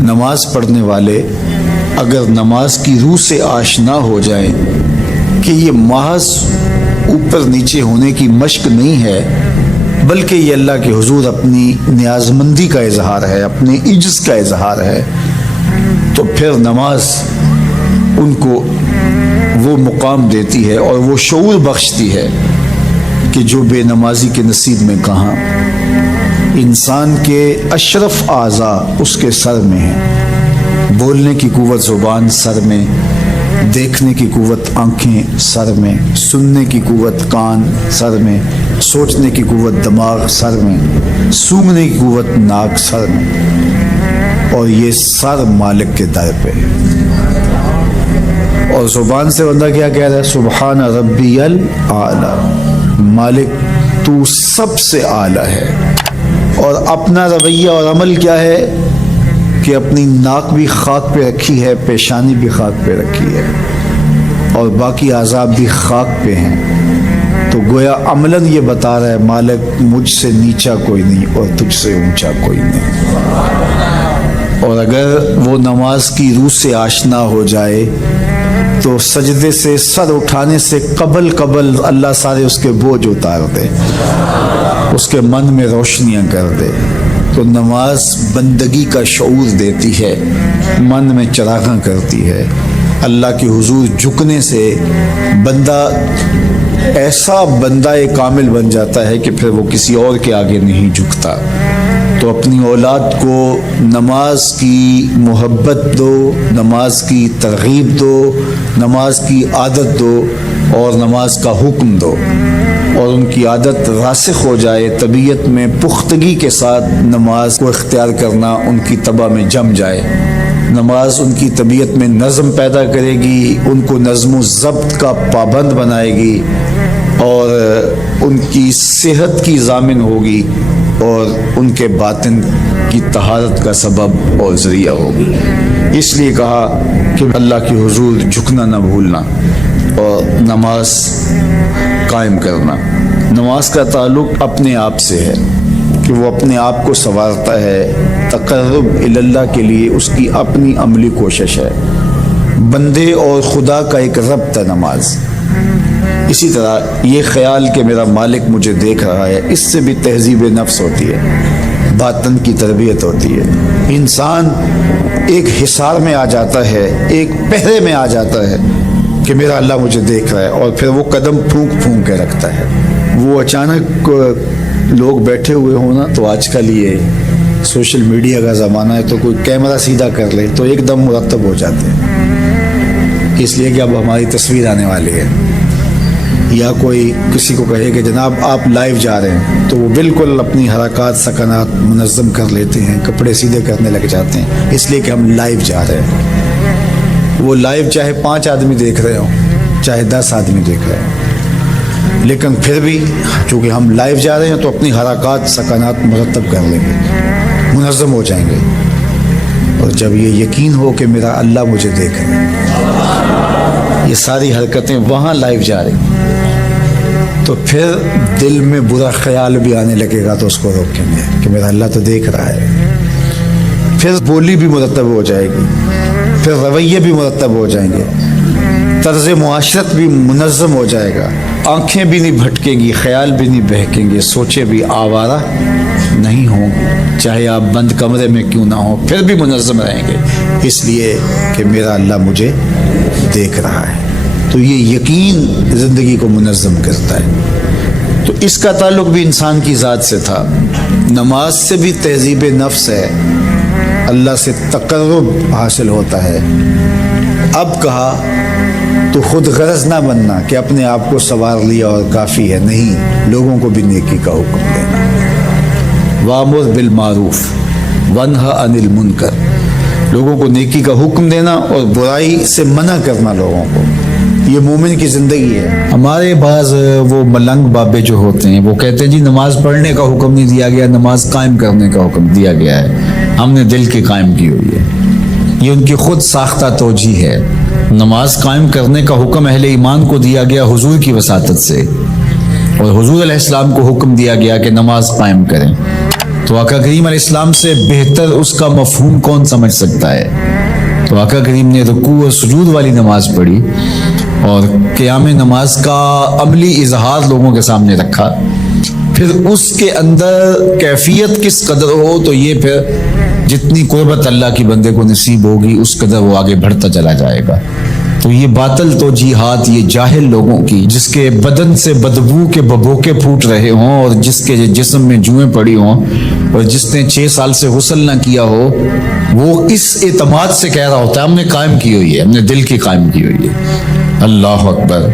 نماز پڑھنے والے اگر نماز کی روح سے آشنا ہو جائیں کہ یہ محض اوپر نیچے ہونے کی مشق نہیں ہے بلکہ یہ اللہ کے حضور اپنی نیازمندی کا اظہار ہے، اپنے عجز کا اظہار ہے، تو پھر نماز ان کو وہ مقام دیتی ہے اور وہ شعور بخشتی ہے کہ جو بے نمازی کے نصیب میں کہاں۔ انسان کے اشرف اعضاء اس کے سر میں ہیں، بولنے کی قوت زبان سر میں، دیکھنے کی قوت آنکھیں سر میں، سننے کی قوت کان سر میں، سوچنے کی قوت دماغ سر میں، سونگھنے کی قوت ناک سر میں، اور یہ سر مالک کے در پہ۔ اور زبان سے بندہ کیا کہہ رہا ہے؟ سبحان ربی الاعلی، مالک تو سب سے اعلیٰ ہے۔ اور اپنا رویہ اور عمل کیا ہے کہ اپنی ناک بھی خاک پہ رکھی ہے، پیشانی بھی خاک پہ رکھی ہے، اور باقی اعضاء بھی خاک پہ ہیں۔ تو گویا عملاً یہ بتا رہا ہے مالک مجھ سے نیچا کوئی نہیں اور تجھ سے اونچا کوئی نہیں۔ اور اگر وہ نماز کی روح سے آشنا ہو جائے تو سجدے سے سر اٹھانے سے قبل اللہ سارے اس کے بوجھ اتار دے، اس کے من میں روشنیاں کر دے۔ تو نماز بندگی کا شعور دیتی ہے، من میں چراغاں کرتی ہے۔ اللہ کے حضور جھکنے سے بندہ ایسا بندہ کامل بن جاتا ہے کہ پھر وہ کسی اور کے آگے نہیں جھکتا۔ تو اپنی اولاد کو نماز کی محبت دو، نماز کی ترغیب دو، نماز کی عادت دو اور نماز کا حکم دو، اور ان کی عادت راسخ ہو جائے، طبیعت میں پختگی کے ساتھ نماز کو اختیار کرنا ان کی طبع میں جم جائے۔ نماز ان کی طبیعت میں نظم پیدا کرے گی، ان کو نظم و ضبط کا پابند بنائے گی، اور ان کی صحت کی ضامن ہوگی، اور ان کے باطن کی طہارت کا سبب اور ذریعہ ہوگی۔ اس لیے کہا کہ اللہ کے حضور جھکنا نہ بھولنا اور نماز قائم کرنا۔ نماز کا تعلق اپنے آپ سے ہے کہ وہ اپنے آپ کو سنوارتا ہے، تقرب اللہ کے لیے اس کی اپنی عملی کوشش ہے۔ بندے اور خدا کا ایک ربط ہے نماز۔ اسی طرح یہ خیال کہ میرا مالک مجھے دیکھ رہا ہے، اس سے بھی تہذیب نفس ہوتی ہے، باطن کی تربیت ہوتی ہے۔ انسان ایک حصار میں آ جاتا ہے، ایک پہرے میں آ جاتا ہے کہ میرا اللہ مجھے دیکھ رہا ہے، اور پھر وہ قدم پھونک پھونک کے رکھتا ہے۔ وہ اچانک لوگ بیٹھے ہوئے ہوں نا، تو آج کل یہ سوشل میڈیا کا زمانہ ہے، تو کوئی کیمرہ سیدھا کر لے تو ایک دم مرتب ہو جاتے ہیں، اس لیے کہ اب ہماری تصویر آنے والی ہے۔ یا کوئی کسی کو کہے کہ جناب آپ لائیو جا رہے ہیں، تو وہ بالکل اپنی حرکات سکنات منظم کر لیتے ہیں، کپڑے سیدھے کرنے لگ جاتے ہیں، اس لیے کہ ہم لائیو جا رہے ہیں۔ وہ لائیو چاہے 5 آدمی دیکھ رہے ہوں، چاہے 10 آدمی دیکھ رہے ہوں، لیکن پھر بھی چونکہ ہم لائیو جا رہے ہیں تو اپنی حرکات سکنات مرتب کر لیں گے، منظم ہو جائیں گے۔ اور جب یہ یقین ہو کہ میرا اللہ مجھے دیکھ رہا ہے، یہ ساری حرکتیں وہاں لائیو جا رہی ہیں، تو پھر دل میں برا خیال بھی آنے لگے گا تو اس کو روکیں گے کہ میرا اللہ تو دیکھ رہا ہے۔ پھر بولی بھی مرتب ہو جائے گی، پھر رویے بھی مرتب ہو جائیں گے، طرز معاشرت بھی منظم ہو جائے گا، آنکھیں بھی نہیں بھٹکیں گی، خیال بھی نہیں بہکیں گے، سوچیں بھی آوارہ نہیں ہوں، چاہے آپ بند کمرے میں کیوں نہ ہوں، پھر بھی منظم رہیں گے، اس لیے کہ میرا اللہ مجھے دیکھ رہا ہے۔ تو یہ یقین زندگی کو منظم کرتا ہے۔ تو اس کا تعلق بھی انسان کی ذات سے تھا۔ نماز سے بھی تہذیب نفس ہے، اللہ سے تقرب حاصل ہوتا ہے۔ اب کہا تو خود غرض نہ بننا کہ اپنے آپ کو سنوار لیا اور کافی ہے، نہیں، لوگوں کو بھی نیکی کا حکم دینا۔ وَأْمُرْ بِالْمَعْرُوفِ وَانْهَ عَنِ الْمُنْكَرِ، لوگوں کو نیکی کا حکم دینا اور برائی سے منع کرنا لوگوں کو، یہ مومن کی زندگی ہے۔ ہمارے بعض وہ ملنگ بابے جو ہوتے ہیں وہ کہتے ہیں جی نماز پڑھنے کا حکم نہیں دیا گیا، نماز قائم کرنے کا حکم دیا گیا ہے، ہم نے دل کی قائم کی ہوئی ہے۔ یہ ان کی خود ساختہ توجیہ ہے۔ نماز قائم کرنے کا حکم اہل ایمان کو دیا گیا حضور کی وساطت سے، اور حضور علیہ السلام کو حکم دیا گیا کہ نماز قائم کریں۔ تو آقا کریم علیہ السلام سے بہتر اس کا مفہوم کون سمجھ سکتا ہے؟ تو آقا کریم نے رکوع اور سجود والی نماز پڑھی اور قیام نماز کا عملی اظہار لوگوں کے سامنے رکھا. پھر اس کے اندر کیفیت کس قدر ہو تو یہ پھر جتنی قربت اللہ کی بندے کو نصیب ہوگی اس قدر وہ آگے بڑھتا چلا جائے گا. تو یہ باطل توجیہات یہ جاہل لوگوں کی، جس کے بدن سے بدبو کے ببوکے پھوٹ رہے ہوں اور جس کے جسم میں جوئیں پڑی ہوں اور جس نے 6 سال سے غسل نہ کیا ہو، وہ اس اعتماد سے کہہ رہا ہوتا ہے ہم نے قائم کی ہوئی ہے، ہم نے دل کی قائم کی ہوئی ہے. اللہ اکبر.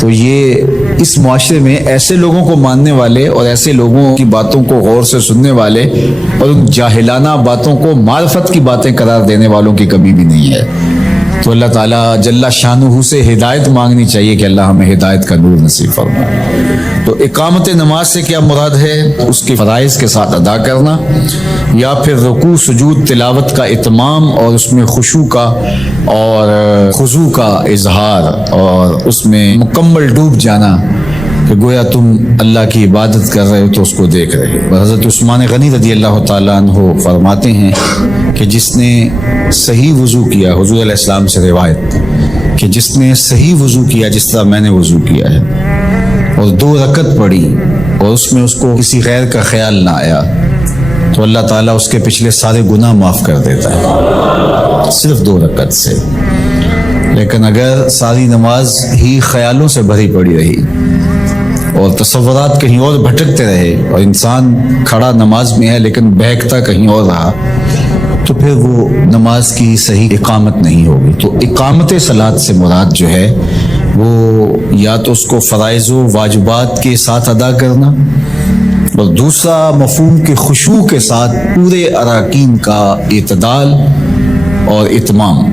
تو یہ اس معاشرے میں ایسے لوگوں کو ماننے والے اور ایسے لوگوں کی باتوں کو غور سے سننے والے اور ان جاہلانہ باتوں کو معرفت کی باتیں قرار دینے والوں کی کمی بھی نہیں ہے. تو اللہ تعالیٰ جل شانہ سے ہدایت مانگنی چاہیے کہ اللہ ہمیں ہدایت کا نور نصیب فرمائے. تو اقامت نماز سے کیا مراد ہے؟ اس کے فرائض کے ساتھ ادا کرنا، یا پھر رکوع سجود تلاوت کا اتمام اور اس میں خشوع کا اور خضوع کا اظہار اور اس میں مکمل ڈوب جانا کہ گویا تم اللہ کی عبادت کر رہے ہو تو اس کو دیکھ رہے ہو. حضرت عثمان غنی رضی اللہ تعالیٰ عنہ فرماتے ہیں کہ جس نے صحیح وضو کیا، حضور علیہ السلام سے روایت کہ جس نے صحیح وضو کیا جس طرح میں نے وضو کیا ہے اور 2 رکعت پڑھی اور اس میں اس کو کسی غیر کا خیال نہ آیا تو اللہ تعالیٰ اس کے پچھلے سارے گناہ معاف کر دیتا ہے صرف 2 رکعت سے. لیکن اگر ساری نماز ہی خیالوں سے بھری پڑی رہی اور تصورات کہیں اور بھٹکتے رہے اور انسان کھڑا نماز میں ہے لیکن بہکتا کہیں اور رہا تو پھر وہ نماز کی صحیح اقامت نہیں ہوگی. تو اقامت صلاۃ سے مراد جو ہے وہ یا تو اس کو فرائض و واجبات کے ساتھ ادا کرنا اور دوسرا مفہوم کے خشوع کے ساتھ پورے اراکین کا اعتدال اور اتمام.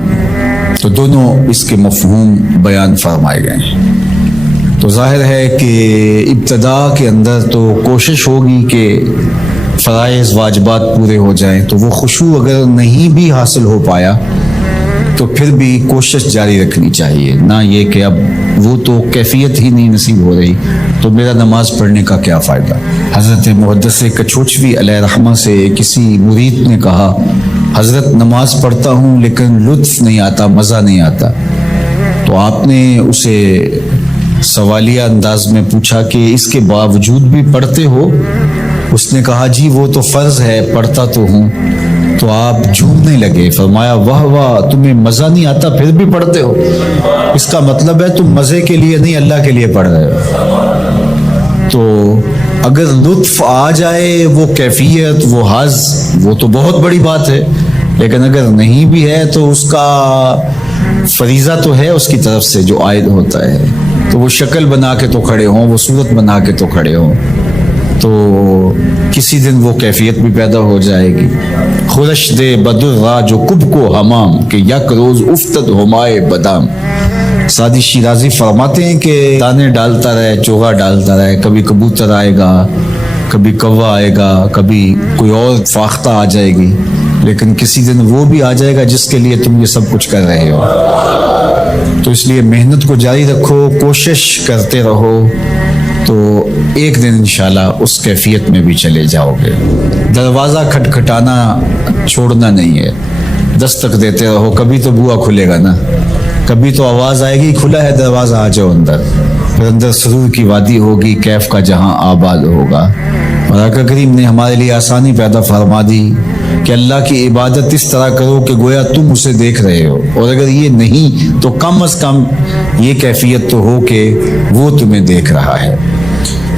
تو دونوں اس کے مفہوم بیان فرمائے گئے ہیں. تو ظاہر ہے کہ ابتدا کے اندر تو کوشش ہوگی کہ فرائض واجبات پورے ہو جائیں، تو وہ خشوع اگر نہیں بھی حاصل ہو پایا تو پھر بھی کوشش جاری رکھنی چاہیے، نہ یہ کہ اب وہ تو کیفیت ہی نہیں نصیب ہو رہی تو میرا نماز پڑھنے کا کیا فائدہ. حضرت محدث کچوچوی علیہ رحمہ سے کسی مرید نے کہا حضرت نماز پڑھتا ہوں لیکن لطف نہیں آتا، مزہ نہیں آتا. تو آپ نے اسے سوالیہ انداز میں پوچھا کہ اس کے باوجود بھی پڑھتے ہو؟ اس نے کہا جی وہ تو فرض ہے، پڑھتا تو ہوں. تو آپ جھومنے لگے. فرمایا واہ واہ، تمہیں مزہ نہیں آتا پھر بھی پڑھتے ہو؟ اس کا مطلب ہے تم مزے کے لیے نہیں اللہ کے لیے پڑھ رہے ہو. تو اگر لطف آ جائے، وہ کیفیت، وہ حظ، وہ تو بہت بڑی بات ہے. لیکن اگر نہیں بھی ہے تو اس کا فریضہ تو ہے اس کی طرف سے جو عائد ہوتا ہے. تو وہ شکل بنا کے تو کھڑے ہوں، وہ صورت بنا کے تو کھڑے ہوں، تو کسی دن وہ کیفیت بھی پیدا ہو جائے گی. خورش دے بدر را جو کب کو حمام کہ یک روز افتد ہمائے بدام. سعدی شیرازی فرماتے ہیں کہ دانے ڈالتا رہے، چوغا ڈالتا رہے، کبھی کبوتر آئے گا، کبھی کوا آئے گا، کبھی کوئی اور فاختہ آ جائے گی، لیکن کسی دن وہ بھی آ جائے گا جس کے لیے تم یہ سب کچھ کر رہے ہو. تو اس لیے محنت کو جاری رکھو، کوشش کرتے رہو، تو ایک دن انشاءاللہ اس کیفیت میں بھی چلے جاؤ گے. دروازہ کھٹکھٹانا چھوڑنا نہیں ہے، دستک دیتے رہو. کبھی تو بوا کھلے گا نا، کبھی تو آواز آئے گی کھلا ہے دروازہ، آ جاؤ اندر. پھر اندر سرور کی وادی ہوگی، کیف کا جہاں آباد ہوگا. اور آقا کریم نے ہمارے لیے آسانی پیدا فرما دی کہ اللہ کی عبادت اس طرح کرو کہ گویا تم اسے دیکھ رہے ہو، اور اگر یہ نہیں تو کم از کم یہ کیفیت تو ہو کہ وہ تمہیں دیکھ رہا ہے.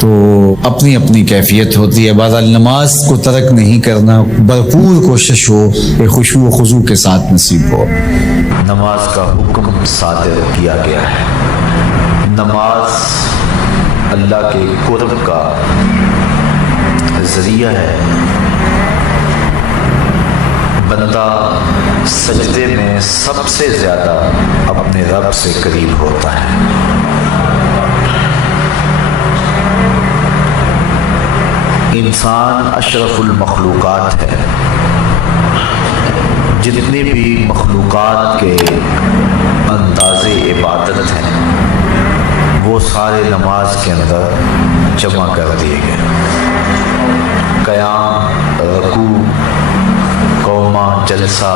تو اپنی اپنی کیفیت ہوتی ہے. بہرحال نماز کو ترک نہیں کرنا، بھرپور کوشش ہو کہ خشوع و خضوع کے ساتھ نصیب ہو. نماز کا حکم صادر کیا گیا ہے. نماز اللہ کے قرب کا ذریعہ ہے. بندہ سجدے میں سب سے زیادہ اپنے رب سے قریب ہوتا ہے. انسان اشرف المخلوقات ہے. جتنی بھی مخلوقات کے انداز عبادت ہیں وہ سارے نماز کے اندر جمع کر دیے گئے. قیام، رکوع، قومہ، جلسہ،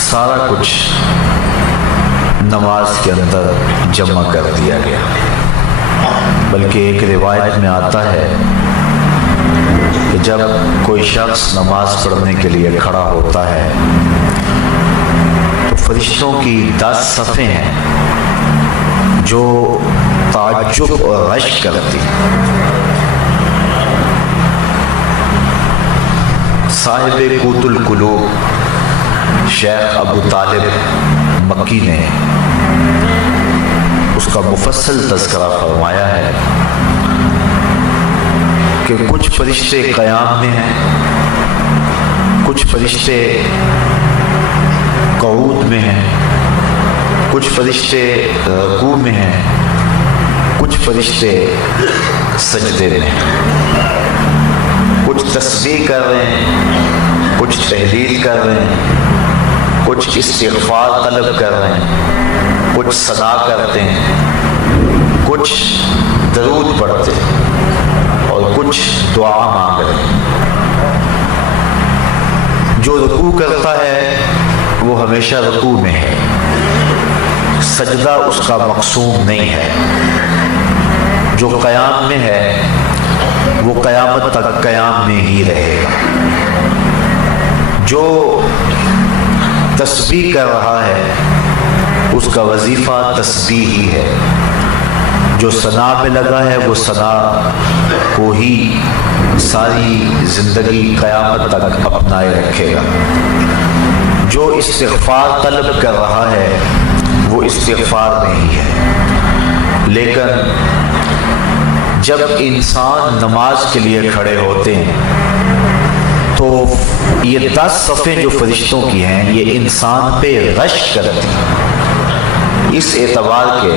سارا کچھ نماز کے اندر جمع کر دیا گیا۔ بلکہ ایک روایت میں آتا ہے کہ جب کوئی شخص نماز پڑھنے کے لیے کھڑا ہوتا ہے تو فرشتوں کی 10 صفیں ہیں جو تعجب اور رشک کرتی۔ صاحب قوت القلوب شیخ ابو طالب مکی نے اس کا مفصل تذکرہ فرمایا ہے کہ کچھ فرشتے قیام میں ہیں، کچھ فرشتے قعود میں ہیں، کچھ فرشتے رکوع میں ہیں، کچھ فرشتے سجدے میں ہیں، کچھ تسبیح کر رہے ہیں، کچھ تحلیل کر رہے ہیں، کچھ استغفار طلب کر رہے ہیں، کچھ ثنا کرتے ہیں، کچھ درود پڑھتے ہیں اور کچھ دعا مانگ رہے ہیں۔ جو رکوع کرتا ہے وہ ہمیشہ رکوع میں ہے، سجدہ اس کا مقصود نہیں ہے۔ جو قیام میں ہے وہ قیامت تک قیام میں ہی رہے گا۔ جو تسبیح کر رہا ہے اس کا وظیفہ تسبیح ہی ہے۔ جو ثنا میں لگا ہے وہ ثنا کو ہی ساری زندگی قیامت تک اپنائے رکھے گا۔ جو استغفار طلب کر رہا ہے وہ استغفار میں ہی ہے۔ لیکن جب انسان نماز کے لیے کھڑے ہوتے ہیں تو یہ 10 صفیں جو فرشتوں کی ہیں یہ انسان پہ رشک کرتی ہیں، اس اعتبار کے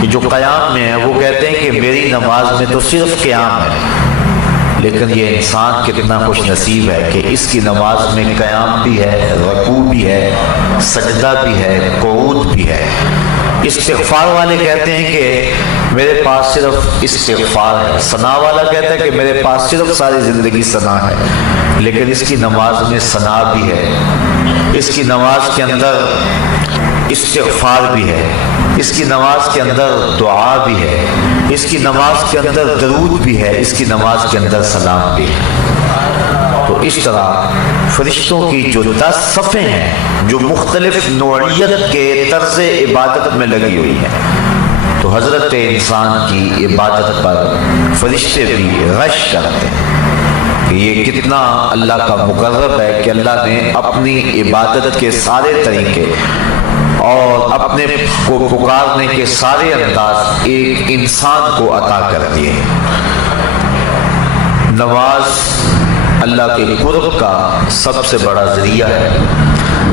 کہ جو قیام میں ہے وہ کہتے ہیں کہ میری نماز میں تو صرف قیام ہے، لیکن یہ انسان کتنا خوش نصیب ہے کہ اس کی نماز میں قیام بھی ہے، رکوع بھی ہے، سجدہ بھی ہے، قعود بھی ہے۔ استغفار والے کہتے ہیں کہ میرے پاس صرف استغفار ہے، ثنا والا کہتا ہے کہ میرے پاس صرف ساری زندگی ثنا ہے، لیکن اس کی نماز میں ثنا بھی ہے، اس کی نماز کے اندر استغفار بھی ہے، اس کی نماز کے اندر دعا بھی ہے، اس کی نماز کے اندر درود بھی ہے، اس کی نماز کے اندر سلام بھی ہے۔ تو اس طرح فرشتوں کی جو 10 صفیں ہیں جو مختلف نوعیت کے طرز عبادت میں لگی ہوئی ہیں، تو حضرت انسان کی عبادت پر فرشتے بھی رشک کرتے ہیں کہ یہ کتنا اللہ کا مقرب ہے کہ اللہ نے اپنی عبادت کے سارے طریقے اور اپنے کو پکارنے کے سارے انداز ایک انسان کو عطا کر دیے۔ نماز اللہ کے قرب کا سب سے بڑا ذریعہ ہے۔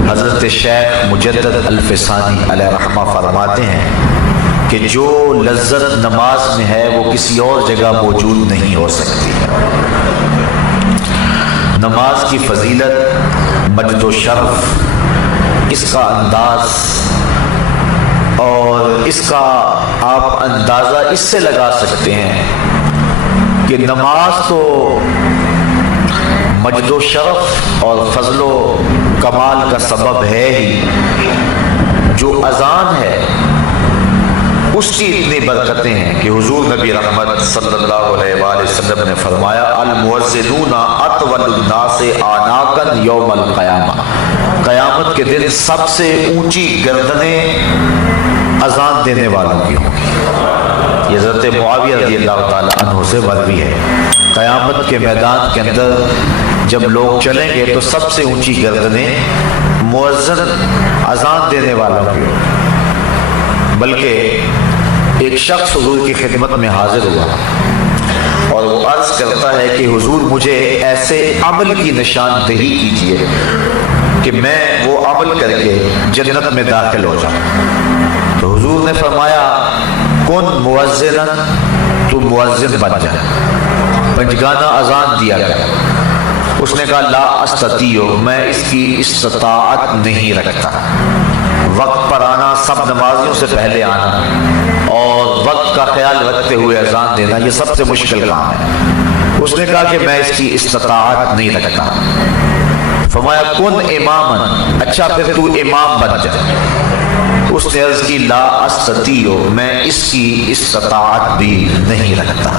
حضرت شیخ مجدد الفسانی علیہ رحمہ فرماتے ہیں کہ جو لذت نماز میں ہے وہ کسی اور جگہ موجود نہیں ہو سکتی۔ نماز کی فضیلت، مجد و شرف، اس کا انداز اور اس کا آپ اندازہ اس سے لگا سکتے ہیں کہ نماز تو مجد و شرف اور فضل و کمال کا سبب ہے ہی، جو اذان ہے اس کی اتنی برکتیں ہیں کہ حضور نبی رحمت صلی اللہ علیہ وآلہ وسلم نے فرمایا المؤذنون اطول الناس اعناقا یوم القیامہ، قیامت کے دن سب سے اونچی گردنیں اذان دینے والوں کی ہوں گی۔ یہ حضرت معاویہ رضی اللہ تعالی عنہ سے مروی ہے۔ قیامت کے میدان کے اندر جب لوگ چلیں گے تو سب سے اونچی گردنیں مؤذن اذان دینے والوں کی ہوں گی۔ بلکہ ایک شخص حضور کی خدمت میں حاضر ہوا اور وہ عرض کرتا ہے کہ حضور مجھے ایسے عمل کی نشاندہی کیجیے کہ میں وہ عمل کر کے جنت میں داخل ہو جاؤں۔ تو حضور نے فرمایا کن مؤذنا، تو مؤذن بن جا، پنجگانہ اذان دیا گیا۔ اس نے کہا لا استطیع، میں اس کی استطاعت نہیں رکھتا۔ وقت پر آنا، سب نمازیوں سے پہلے آنا اور وقت کا خیال رکھتے ہوئے اذان دینا، یہ سب سے مشکل کام ہے۔ اس نے کہا کہ میں اس کی استطاعت نہیں رکھتا. فرمایا کن امامن، اچھا پھر تو امام بن جا. اس نے عرض کی لا استطیع، میں اس کی استطاعت بھی نہیں رکھتا.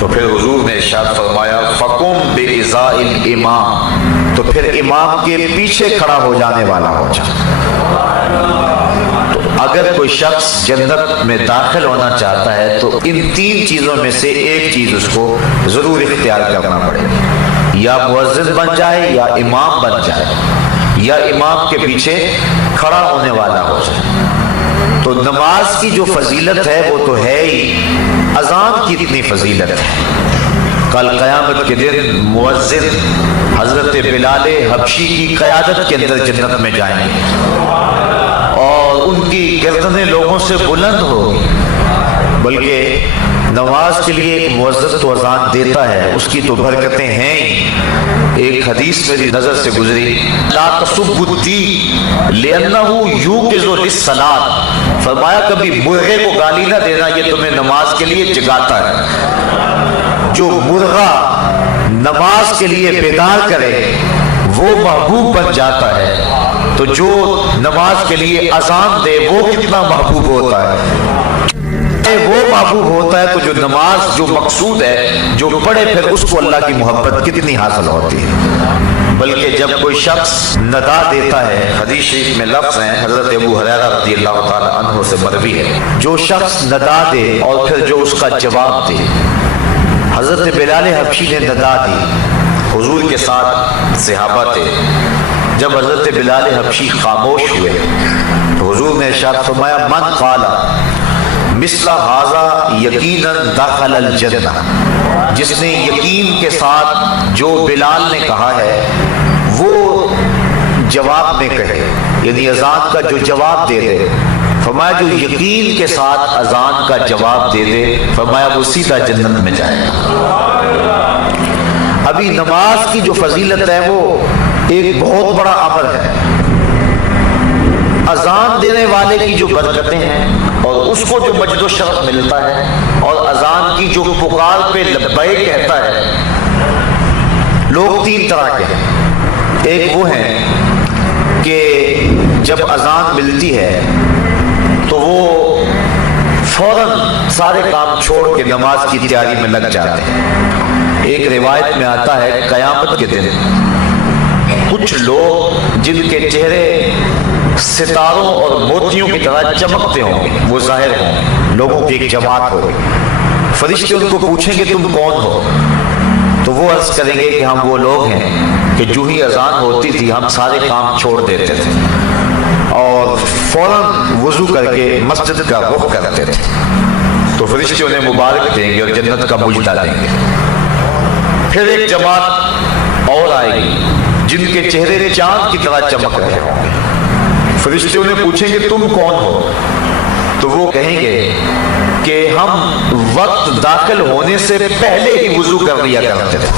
تو پھر حضور نے ارشاد فرمایا فقم بإزاء الامام، تو پھر امام کے پیچھے کھڑا ہو جانے والا ہو جا. تو اگر کوئی شخص جنت میں داخل ہونا چاہتا ہے تو ان تین چیزوں میں سے ایک چیز اس کو ضرور اختیار کرنا پڑے گی، یا مؤذن بن جائے، یا امام بن جائے، یا امام کے پیچھے کھڑا ہونے والا ہو جائے. تو نماز کی جو فضیلت ہے وہ تو ہے ہی، اذان کی اتنی فضیلت ہے. کل قیامت کے دن مؤذن حضرت بلال حبشی کی قیادت کے اندر جنت میں جائیں گے اور ان کی گردنیں لوگوں سے بلند ہوگی. بلکہ نماز کے لیے ایک مؤذن تو اذان دیتا ہے، اس کی تو برکتیں ہیں ہی. ایک حدیث میری نظر سے گزری، لا تسبوا الدین لأنه یوقظ للصلاۃ، فرمایا کبھی مرغے کو گالی نہ دینا، یہ تمہیں نماز کے لیے جگاتا ہے. جو مرغا نماز کے لیے بیدار کرے وہ محبوب بن جاتا ہے، تو جو نماز کے لیے اذان دے وہ کتنا محبوب ہوتا ہے. وہ محبوب ہوتا ہے تو جو نماز جو مقصود ہے جو پڑھے پھر اس کو اللہ کی محبت کتنی حاصل ہوتی ہے. بلکہ جب کوئی شخص ندا دیتا ہے، حدیث شریف میں لفظ ہیں حضرت ابو ہریرہ رضی اللہ تعالی عنہ سے مروی ہے، جو شخص ندا دے اور پھر جو اس کا جواب دے. حضرت بلال حبشی نے ندا دی، حضور کے ساتھ صحابہ تھے. جب حضرت بلال حبشی خاموش ہوئے تو حضور نے ارشاد فرمایا من قال مثل هذا یقینا دخل الجنہ، جس نے یقین کے ساتھ جو بلال نے کہا ہے وہ جواب میں کہے، یعنی اذان کا جو جواب دے دے، فرمایا جو یقین کے ساتھ اذان کا جواب دے دے، فرمایا وہ سیدھا جنت میں جائے گا. ابھی نماز کی جو فضیلت ہے وہ ایک بہت بڑا امر ہے. اذان دینے والے کی جو برکتیں ہیں اور اس کو جو مجد و شرف ملتا ہے، اور اذان کی جو پکار پہ لبیک کہتا ہے. لوگ تین طرح کے ہیں. ایک وہ ہیں کہ جب اذان ملتی ہے تو وہ فوراً سارے کام چھوڑ کے نماز کی تیاری میں لگ جاتے ہیں. ایک روایت میں آتا ہے قیامت کے دن کچھ لوگ جن کے چہرے ستاروں اور موتیوں کی طرح چمکتے ہوں گے، وہ ظاہر ہوں، لوگوں کی ایک جماعت ہوگی. فرشتے ان کو پوچھیں گے تم کون ہو؟ تو وہ عرض کریں گے کہ ہم وہ لوگ ہیں کہ جو ہی اذان ہوتی تھی ہم سارے کام چھوڑ دیتے تھے اور فوراً وضو کر کے مسجد کا رخ کرتے تھے. تو فرشتے انہیں مبارک دیں گے اور جنت کا مجدہ دیں گے. پھر ایک جماعت اور آئے گی جن کے چہرے چاند کی طرح چمک رہے ہوں گے. فرشتے انہیں پوچھیں گے تم کون ہو؟ تو وہ کہیں گے کہ ہم وقت داخل ہونے سے پہلے ہی وضو کر لیا کرتے تھے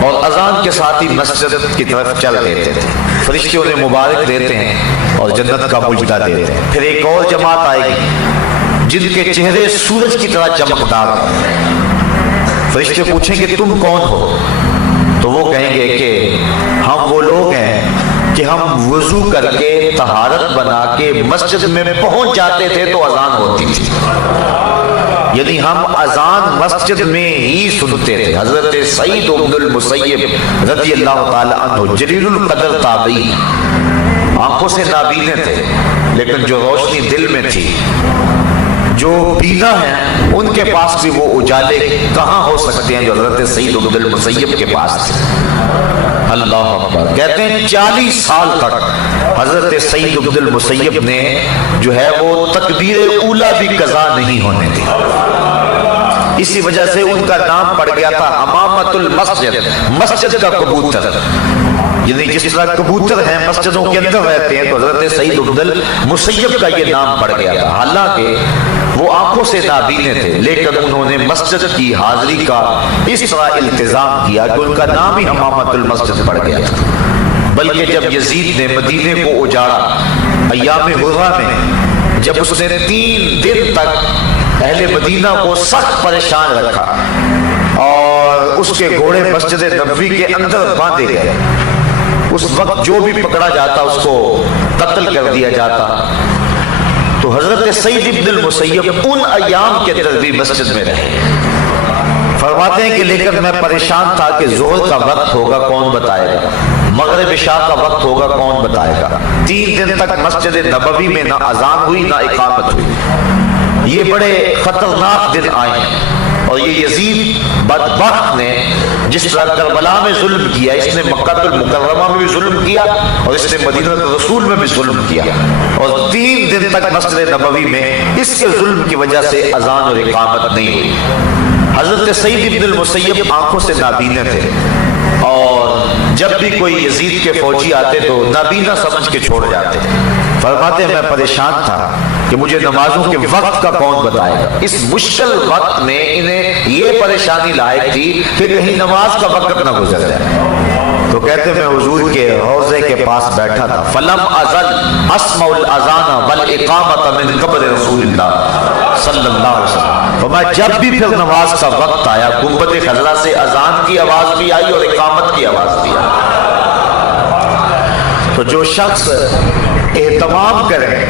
اور اذان کے ساتھ ہی مسجد کی طرف چل دیتے تھے. فرشتے انہیں مبارک دیتے ہیں اور جنت کا مجدہ دیتے ہیں. پھر ایک اور جماعت آئے گی جن کے چہرے سورج کی طرح چمکدار ہیں. فرشتے پوچھیں گے تم کون ہو؟ تو وہ کہیں گے کہ ہم وہ لوگ ہیں کہ ہم وضو کر کے طہارت بنا کے مسجد میں پہنچ جاتے تھے تو اذان ہوتی تھی، یعنی ہم اذان مسجد میں ہی سنتے تھے. حضرت سعید بن المسیب رضی اللہ تعالی عنہ جلیل القدر تابعی، آنکھوں سے نابینے تھے لیکن جو روشنی دل میں تھی، جو بینا ہیں ان کے پاس بھی وہ اجالے کہاں ہو سکتے ہیں جو حضرت سعید بن المسیب کے پاس تھے. اللہ اکبر. کہتے ہیں 40 سال تک حضرت سعید بن المسیب نے جو ہے وہ تکبیر اولیٰ بھی قضا نہیں ہونے دی. اسی وجہ سے ان کا نام پڑ گیا تھا امامت المسجد، مسجد کا کبوتر. یعنی جس طرح کبوتر ہیں مسجدوں کے اندر رہتے ہیں تو حضرت سعید بن المسیب کا یہ نام پڑ گیا تھا. حالانکہ وہ آنکھوں سے نابینے تھے لیکن انہوں نے مسجد کی حاضری کا اس طرح التزام کیا کہ ان کا نام ہی امامت المسجد پڑ گیا تھا. بلکہ جب یزید نے مدینے کو اجاڑا ایام حرہ میں، جب اس نے 3 دن تک اہل مدینہ کو سخت پریشان رکھا، اس کے گھوڑے مسجد نبوی کے اندر باندھے گئے۔ اس وقت جو بھی پکڑا جاتا اس کو قتل کر دیا جاتا۔ تو حضرت سعید ابن المسیب ان ایام کے اندر بھی مسجد میں رہے۔ فرماتے ہیں کہ لیکن میں پریشان تھا کہ ظہر کا وقت ہوگا کون بتائے گا، مغرب عشاء کا وقت ہوگا کون بتائے گا۔ 3 دن تک مسجد نبوی میں نہ اذان ہوئی نہ اقامت ہوئی۔ یہ بڑے خطرناک دن آئے ہیں، اور یہ یزید بدبخت نے جس طرح کربلا میں ظلم کیا، اس نے مکہ المکرمہ میں بھی ظلم کیا اور اس نے مدینہ رسول میں بھی ظلم کیا، اور 3 دن تک مسجد نبوی میں اس کے ظلم کی وجہ سے اذان اور اقامت نہیں ہوئی۔ حضرت سعید ابن المسیب آنکھوں سے نابینا تھے، اور جب بھی کوئی یزید کے فوجی آتے تو نابینا سمجھ کے چھوڑ جاتے۔ فرماتے ہیں میں پریشان تھا کہ مجھے نمازوں کے وقت کا کون بتائے گا۔ اس مشکل وقت میں انہیں یہ پریشانی لاحق تھی کہ کہیں نماز کا وقت نہ گزر جائے۔ تو کہتے میں حضور کے روضے کے پاس بیٹھا تھا، فلم ازل اسمع الاذان والاقامۃ من قبل رسول اللہ صلی اللہ علیہ وسلم۔ اور میں جب بھی پھر نماز کا وقت آیا، گنبد خضرا سے اذان کی آواز بھی آئی اور اقامت کی آواز بھی آئی۔ تو جو شخص اہتمام کرے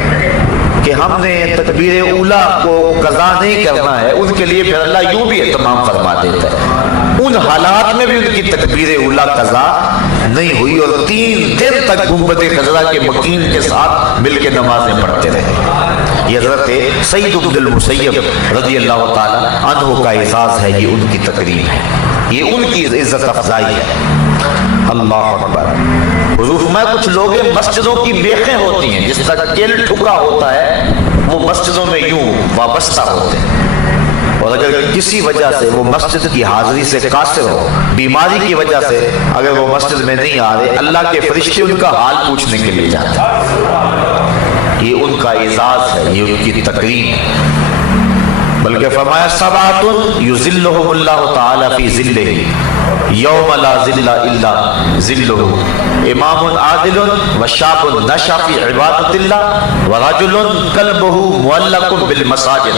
کہ ہم نے تکبیر اولا کو قضا نہیں کرنا ہے، ان کے لیے پھر اللہ یوں بھی اہتمام فرما دیتا ہے۔ ان حالات میں بھی ان کی تکبیر اولا قضا نہیں ہوئی، اور 3 دن تک گنبد خضرا کے مکین کے ساتھ مل کے نمازیں پڑھتے رہے۔ یہ حضرت سعید بن المسیب رضی اللہ تعالی عنہ کا اعزاز ہے، یہ ان کی تقریم ہے، یہ ان کی عزت افزائی ہے۔ اللہ اکبر۔ حضور فرمایا کچھ لوگ مسجدوں کی میخیں ہوتی ہیں، جس طرح کیل ٹھکا ہوتا ہے، وہ مسجدوں میں یوں وابستہ ہوتے ہیں، اور اگر کسی وجہ سے وہ مسجد کی حاضری سے قاصر ہو، بیماری کی وجہ سے اگر وہ مسجد میں نہیں آ رہے، اللہ کے فرشتے ان کا حال پوچھنے کے لیے جاتے ہیں۔ یہ ان کا اعزاز ہے، یہ ان کی تکریم ہے۔ بلکہ فرمایا سبعۃ یظلھم اللہ تعالی فی ظلہ یوم لا ظل الا ظلہ، امام عادل وشاب نشأ فی عبادۃ اللہ ورجل قلبہ معلق بالمساجد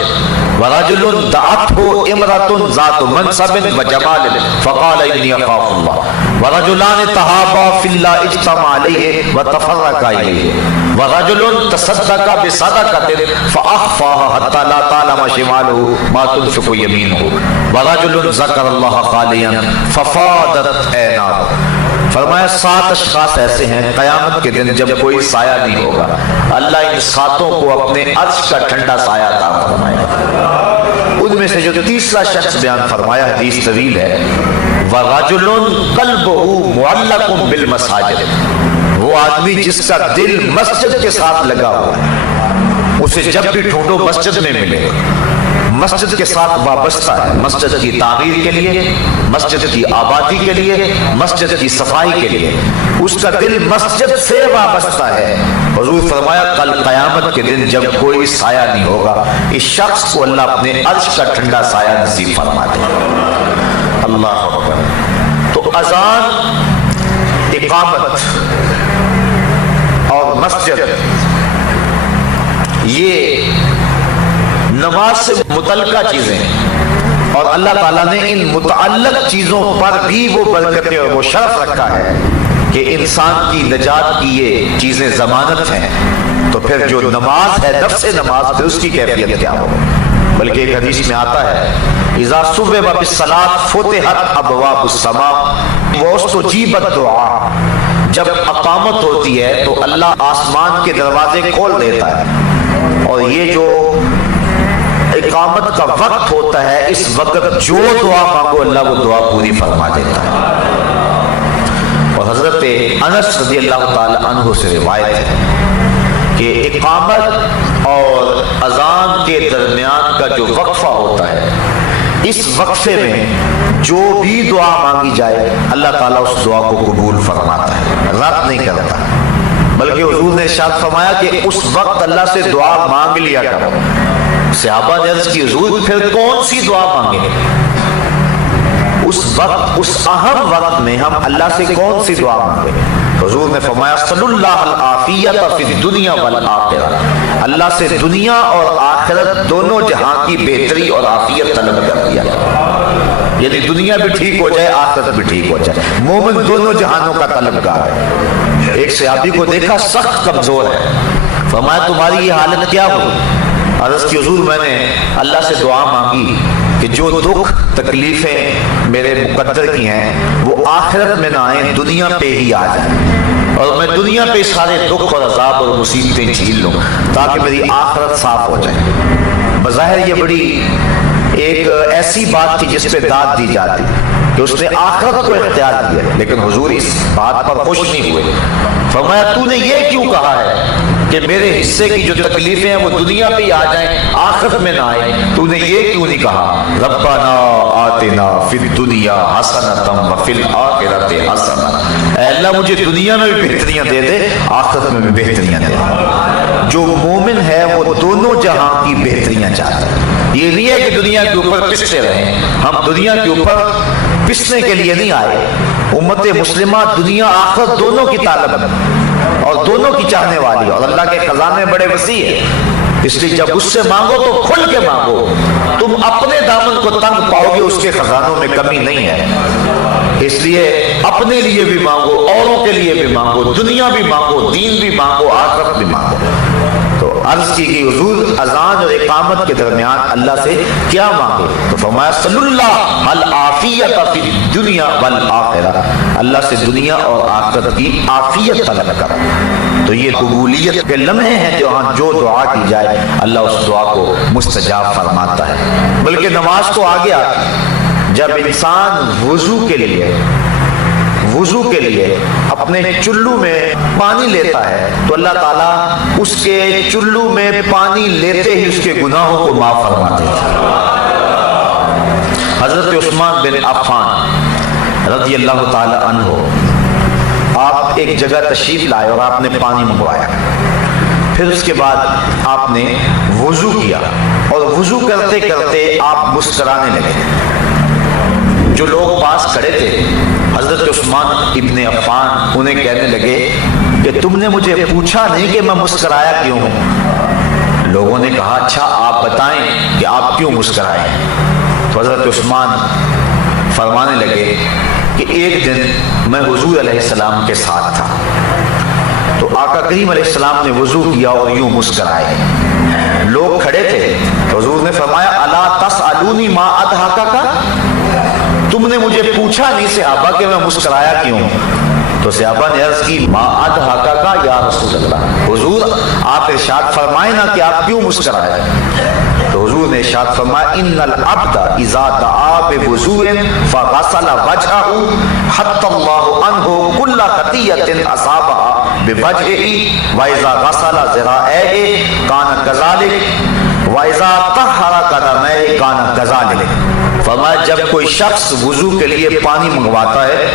ورجل دعته امرأة ذات منصب وجمال فقال انی اخاف اللہ ورجلان تحابا فی اللہ اجتمعا علیہ وتفرقا علیہ ورجل تصدق بصدقۃ فاخفاها حتى لا تعلم شماله ما تنفق يمينه ورجل ذكر الله خاليا ففاضت عيناه۔ فرمایا 7 اشخاص ایسے ہیں قیامت کے دن جب کوئی سایہ نہیں ہوگا، اللہ ان 7 کو اپنے عرش کا ٹھنڈا سایہ عطا فرمائے گا۔ ان میں سے جو تیسرا شخص بیان فرمایا، حدیث طویل ہے، وَرَجُلٌ قَلْبُهُ مُعَلَّقٌ بِالْمَسَاجِدِ، وہ آدمی جس کا دل مسجد کے ساتھ لگا ہوا ہے، اسے جب بھی ڈھونڈو مسجد میں ملے گا، مسجد کے ساتھ وابستہ ہے، مسجد کی تعمیر کے لیے، مسجد کی آبادی کے لیے، مسجد کی صفائی کے لیے، اس کا دل مسجد سے وابستہ ہے۔ حضور فرمایا کل قیامت کے دن جب کوئی سایہ نہیں ہوگا، اس شخص کو اللہ اپنے عرش کا ٹھنڈا سایہ نصیب فرما دے۔ اللہ اکبر۔ تو اذان، اقامت اور مسجد، یہ نماز سے متعلقہ چیزیں ہیں، اور اللہ تعالیٰ نے ان متعلق چیزوں پر بھی وہ برکتیں اور وہ شرف رکھا ہے کہ انسان کی نجات کی یہ چیزیں ضمانت ہیں۔ تو پھر جو نماز ہے، نفس نماز، پھر اس کی کیفیت کیا ہو؟ بلکہ ایک حدیث میں آتا ہے اذا صبح بالصلاۃ فتحت ابواب السماء واستجیبت دعاء، جب اقامت ہوتی ہے تو اللہ آسمان کے دروازے کھول دیتا ہے، اور یہ جو اقامت کا وقت ہوتا ہے، اس وقت جو دعا مانگو اللہ وہ دعا پوری فرما دیتا ہے۔ اور حضرت انس رضی اللہ تعالی عنہ سے روایت ہے کہ اقامت اور اذان کے درمیان کا جو وقفہ ہوتا ہے، اس وقفے میں جو بھی دعا مانگی جائے اللہ تعالیٰ اس دعا کو قبول فرماتا ہے، رد نہیں کرتا۔ بلکہ حضور نے ارشاد فرمایا کہ اس وقت اللہ سے دعا مانگ لیا کرو۔ صحابہ نے عرض کی حضور پھر کون سی دعا مانگے؟ اس وقت، اس اہم وقت میں ہم اللہ سے کون سی دعا مانگے؟ حضور نے فرمایا صلی اللہ العافیۃ فی الدنیا والآخرہ، اللہ سے دنیا اور آخرت دونوں جہاں کی بہتری اور عافیت طلب کر دیا۔ یعنی دنیا بھی ٹھیک ہو جائے آخرت بھی ٹھیک ہو جائے. مومن دونوں جہانوں کا طلبگار ہے. ایک صحابی کو دیکھا سخت کمزور ہے, فرمایا تمہاری یہ حالت کیا ہوئی؟ عرض کی حضور میں نے اللہ سے دعا مانگی کہ جو دکھ تکلیفیں میرے مقدر کی ہیں وہ آخرت میں نہ آئیں, دنیا پہ ہی آ جائیں, اور میں دنیا پہ سارے دکھ اور عذاب اور مصیبتیں جھیل لوں تاکہ میری آخرت صاف ہو جائے. بظاہر یہ بڑی ایک ایسی بات تھی جس پہ داد دی جاتی کہ اس نے آخرت کو اختیار کیا, لیکن حضور اس بات پر خوش نہیں ہوئے. فرمایا تو نے یہ کیوں کہا ہے کہ میرے حصے کی جو تکلیفیں ہیں وہ دنیا پہ ہی آ جائیں آخرت میں نہ آئیں؟ تو نے یہ کیوں نہیں کہا ربنا آتنا فی الدنیا حسنۃ وفی الآخرۃ حسنۃ, اے اللہ مجھے دنیا میں بھی بہتریاں دے دے آخرت میں بھی بہتریاں دے دے. جو مومن ہے وہ دونوں جہاں کی بہتریاں چاہتا ہے. یہ نہیں ہے کہ دنیا کے اوپر پستے رہیں, ہم دنیا کے اوپر پسنے کے لیے نہیں آئے. امت مسلمہ دنیا آخرت دونوں کی طالب ہے اور دونوں کی چاہنے والی ہے, اور اللہ کے خزانے بڑے وسیع ہیں. اس لیے جب اس سے مانگو تو کھل کے مانگو, تم اپنے دامن کو تنگ پاؤ گے, اس کے خزانوں میں کمی نہیں ہے. اس لیے اپنے لیے بھی مانگو, اوروں کے لیے بھی مانگو, دنیا بھی مانگو, دین بھی مانگو, آخرت بھی مانگو. تو عرض کی کہ حضور اذان اور اقامت کے درمیان اللہ سے کیا مانگے؟ تو فرمایا صلی اللہ العافیت فی الدنیا والآخرہ, اللہ سے دنیا اور آخرت کی عافیت طلب کرو. تو یہ قبولیت کے لمحے ہیں جو دعا کی جائے اللہ اس دعا کو مستجاب فرماتا ہے. بلکہ نماز تو آگے آتی, جب انسان وضو کے لیے اپنے چلو میں پانی لیتا ہے تو اللہ تعالیٰ اس کے چلو میں پانی لیتے ہی اس کے گناہوں کو معاف فرما دیتا ہے. حضرت عثمان بن عفان رضی اللہ تعالی عنہ, آپ ایک جگہ تشریف لائے اور آپ نے پانی منگوایا. پھر اس کے بعد آپ نے وضو کیا اور وضو کرتے کرتے آپ مسکرانے لگے. جو لوگ پاس کھڑے تھے حضرت عثمان ابن عفان انہیں کہنے لگے کہ تم نے مجھے پوچھا نہیں کہ میں مسکرایا کیوں ہوں. لوگوں نے کہا اچھا آپ بتائیں کہ آپ کیوں مسکرائے. تو حضرت عثمان فرمانے لگے کہ ایک دن میں حضور علیہ السلام کے ساتھ تھا, تو آقا کریم علیہ السلام نے وضو کیا اور یوں مسکرائے. لوگ کھڑے تھے, حضور نے فرمایا الا تسألونی ما اضحکک, تم نے مجھے پوچھا نہیں صحابہ کہ میں مسکرایا کیوں. تو صحابہ نے عرض کی ما اضحکک یا رسول اللہ, حضور آپ ارشاد فرمائیں نا کہ آپ کیوں مسکرائے. تو حضور نے ارشاد فرمایا ان العبد اذا دعا بوضوء فغسل وجهه حتى الله عنه كل خطيئة اصابها بوجهه واذا غسل ذراعيه كان كذلك واذا طهر قدميه كان كذلك. فرمایا جب کوئی شخص وضو کے لیے پانی منگواتا ہے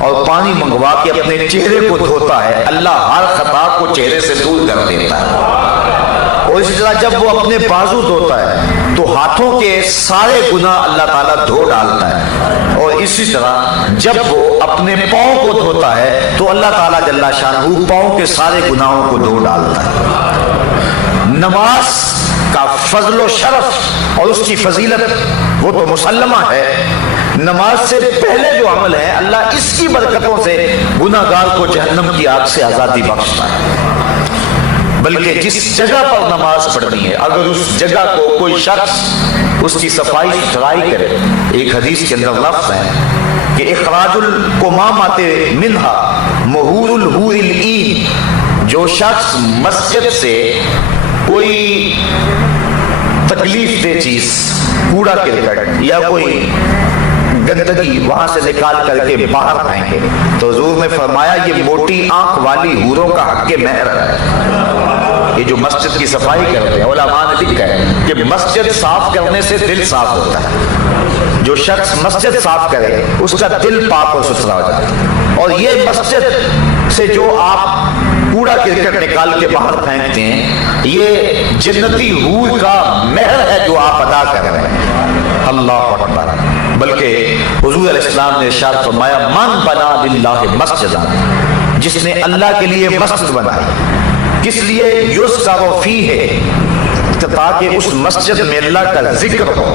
اور پانی منگوا کے اپنے چہرے کو دھوتا ہے, اللہ ہر خطا کو چہرے سے دور کر دیتا ہے. اور اسی طرح جب وہ اپنے بازو دھوتا ہے تو ہاتھوں کے سارے گناہ اللہ تعالیٰ دھو ڈالتا ہے. اور اسی طرح جب وہ اپنے پاؤں کو دھوتا ہے تو اللہ تعالیٰ جل شانہ پاؤں کے سارے گناہوں کو دھو ڈالتا ہے. نماز کا فضل و شرف اور اس کی فضیلت وہ تو مسلمہ ہے. نماز سے پہلے جو عمل ہے اللہ اس کی برکتوں سے گناہگار کو جہنم کی آگ سے آزادی بخشتا ہے. بلکہ جس جگہ پر نماز پڑھنی ہے اگر اس جگہ کو کوئی شخص اس کی صفائی ستھرائی کرے, ایک حدیث کے اندر لفظ ہے کہ اخراج القمامۃ منها مہور الحور العین, جو شخص مسجد سے کوئی تکلیف دہ چیز کوڑا کرکٹ یا کوئی گندگی وہاں سے نکال کر کے باہر پھینکے تو حضور نے فرمایا یہ موٹی آنکھ والی حوروں کا حق مہر ہے. یہ جو مسجد کی صفائی کرتے ہیں علماء نے لکھا ہے کہ مسجد صاف کرنے سے دل صاف ہوتا ہے. جو شخص مسجد صاف کرے اس کا دل پاک اور ستھرا ہو جاتا ہے. اور یہ مسجد سے جو آپ کوڑا کرکٹ نکال کے باہر پھینکتے ہیں یہ جنتی حور کا مہر ہے جو آپ ادا کر رہے ہیں. اللہ اکبر. بلکہ حضور علیہ السلام نے ارشاد فرمایا من بنا للہ مسجدا, جس نے اللہ کے لیے مسجد بنائی, کس لیے یذکر فیہ, تاکہ اس مسجد میں اللہ کا ذکر ہو.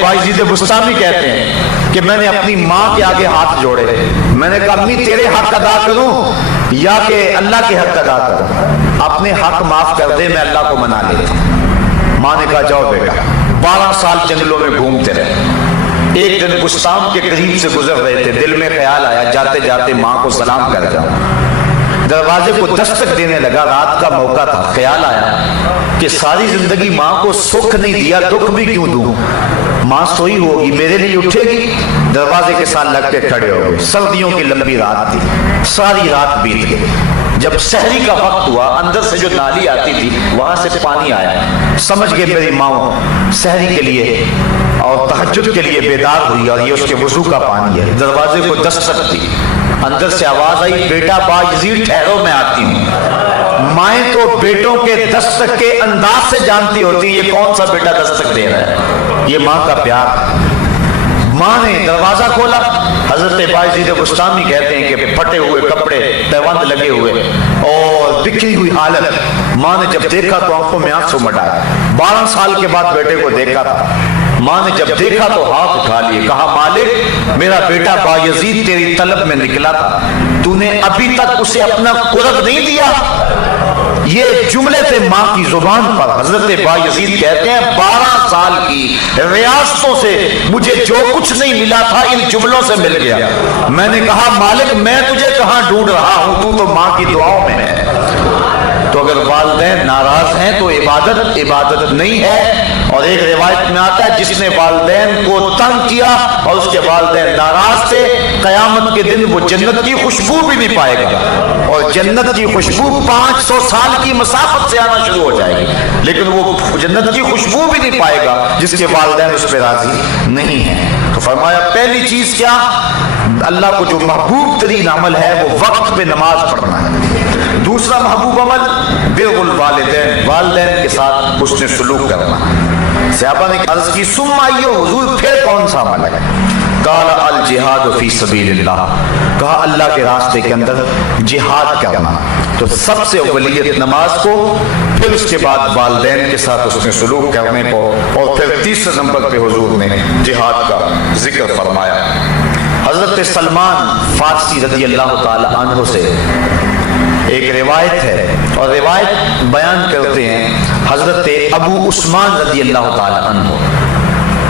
باعزید بستامی کہتے ہیں کہ میں نے اپنی ماں کے آگے ہاتھ جوڑے، میں نے کہا امی تیرے حق ادا کروں یا کہ اللہ کے حق ادا کروں؟ اپنے حق معاف کر دے، میں اللہ کو منا لیتا ہوں۔ ماں نے کہا جاؤ بیٹا۔ 12 سال جنگلوں میں گھومتے رہے۔ ایک دن بستان کے قریب سے گزر رہے تھے، دل میں خیال آیا جاتے جاتے ماں کو سلام کر جاؤں۔ دروازے کو دستک دینے لگا، رات کا موقع تھا۔ خیال آیا کہ ساری زندگی ماں کو سکھ نہیں دیا، دکھ بھی کیوں دوں؟ ماں سوئی ہوگی، میرے لیے اٹھے گی۔ دروازے کے ساتھ لگ کے کھڑے ہو گئے۔ سردیوں کی لمبی رات تھی، ساری رات بیت گئی۔ جب سحری کا وقت ہوا، اندر سے جو نالی آتی تھی وہاں سے پانی آیا۔ سمجھ گئے میری ماں سحری کے لیے اور تہجد کے لیے بیدار ہوئی اور یہ اس کے وضو کا پانی ہے۔ دروازے کو دستک دی، اندر سے آواز آئی بیٹا باجزیر ٹھہرو میں آتی ہوں۔ مائیں تو بیٹوں کے دستک کے انداز سے جانتی ہوتی یہ کون سا بیٹا دستک دے رہا ہے، یہ ماں کا پیار۔ ماں نے دروازہ کھولا۔ حضرت باعزید بستامی کہتے ہیں کہ پھٹے ہوئے کپڑے، پیوند لگے ہوئے اور بکھری ہوئی حالت۔ ماں نے جب دیکھا تو آنکھوں میں آنسو مٹائے۔ 12 سال کے بعد بیٹے کو دیکھا تھا۔ ماں نے جب دیکھا تو ہاتھ اٹھا لیے، کہا مالک میرا بیٹا بایزید تیری طلب میں نکلا تھا، تو نے ابھی تک اسے اپنا قرب نہیں دیا۔ یہ جملے تھے ماں کی زبان پر۔ حضرت بایزید کہتے ہیں 12 سال کی ریاستوں سے مجھے جو کچھ نہیں ملا تھا ان جملوں سے مل گیا۔ میں نے کہا مالک میں تجھے کہاں ڈھونڈ رہا ہوں، تو ماں کی دعاؤں میں ہے۔ تو اگر والدین ناراض ہیں تو عبادت نہیں ہے۔ اور ایک روایت میں آتا ہے جس نے والدین کو تنگ کیا اور اس کے والدین ناراض تھے، قیامت کے دن وہ جنت کی خوشبو بھی نہیں پائے گا، اور جنت کی خوشبو 500 سال کی مسافت سے آنا شروع ہو جائے گی، لیکن وہ جنت کی خوشبو بھی نہیں پائے گا جس کے والدین اس پہ راضی نہیں ہیں۔ تو فرمایا پہلی چیز کیا؟ اللہ کو جو محبوب ترین عمل ہے وہ وقت پہ نماز پڑھنا ہے۔ دوسرا محبوب عمل بر الوالدین، والدین کے ساتھ حسن سلوک کرنا۔ صحابہ نے عرض کی ثم ایو حضور پھر کون سا عمل ہے؟ قال الجہاد فی سبیل اللہ، کہا اللہ کے راستے کے اندر جہاد کرنا۔ تو سب سے اولیت نماز کو، پھر اس کے بعد والدین کے ساتھ اس نے سلوک کرنے کو، اور پھر تیسرے نمبر پہ حضور نے جہاد کا ذکر فرمایا۔ حضرت سلمان فارسی رضی اللہ تعالی عنہ سے ایک روایت ہے، اور روایت بیان کرتے ہیں حضرت ابو عثمان رضی اللہ تعالی عنہ